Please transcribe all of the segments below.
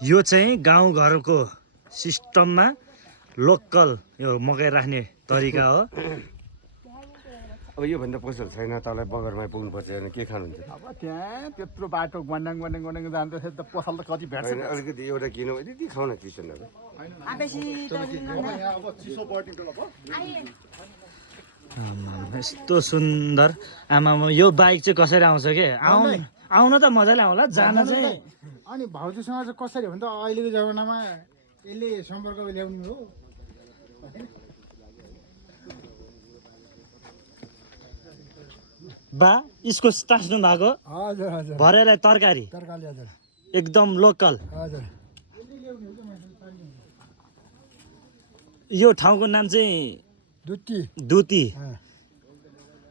यो चाहिँ गाउँघरको सिस्टममा लोकल यो मकै राख्ने तरिका हो। अब योभन्दा पसल छैन, तँलाई बगरमा पुग्नुपर्छ भने के खानुहुन्छ? अब त्यहाँ त्यत्रो बाटो गन्डाङ जाँदाखेरि त पसल त कति भेट्छ। होइन, अलिकति एउटा किनो यति खाउ न किसनहरू। यस्तो सुन्दर आमामा यो बाइक चाहिँ कसरी आउँछ के आउन त मजाले आउँला, जान चाहिँ अनि भाउजूसँग चाहिँ कसरी हो भने त अहिलेको जमानामा यसले सम्पर्क ल्याउनु हो। बा इस्कुस टाँस्नु भएको हजुर हजुर भरेलाई तरकारी तरकारी हजुर एकदम लोकल। हजुर। यो ठाउँको नाम चाहिँ दुत्ती दुती अँ,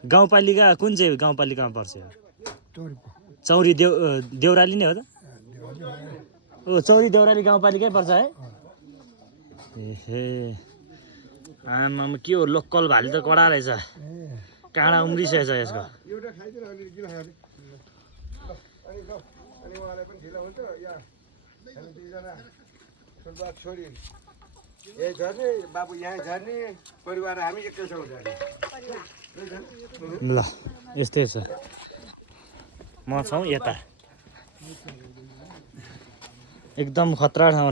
गाउँपालिका कुन चाहिँ गाउँपालिकामा पर्छ? चौरीको चौरी देउराली नै हो त? ओ चौरी देउराली गाउँपालिकै पर्छ है। एहे आमामा के हो, लोकल भाले त कडा रहेछ, काँडा उम्रिसकेछ यसको। एउटा खाइदिनु अलि किन खाने? अनि ल, अनि उहाँलाई पनि ढिलो हुन्छ। यहाँ हामी दुईजना छोरा छोरी यही झर्ने, बाबु यहीँ झर्ने, परिवार हामी एकैसँग झर्ने। ल यस्तै छ, म छौँ यता एकदम खतरा ठाउँ।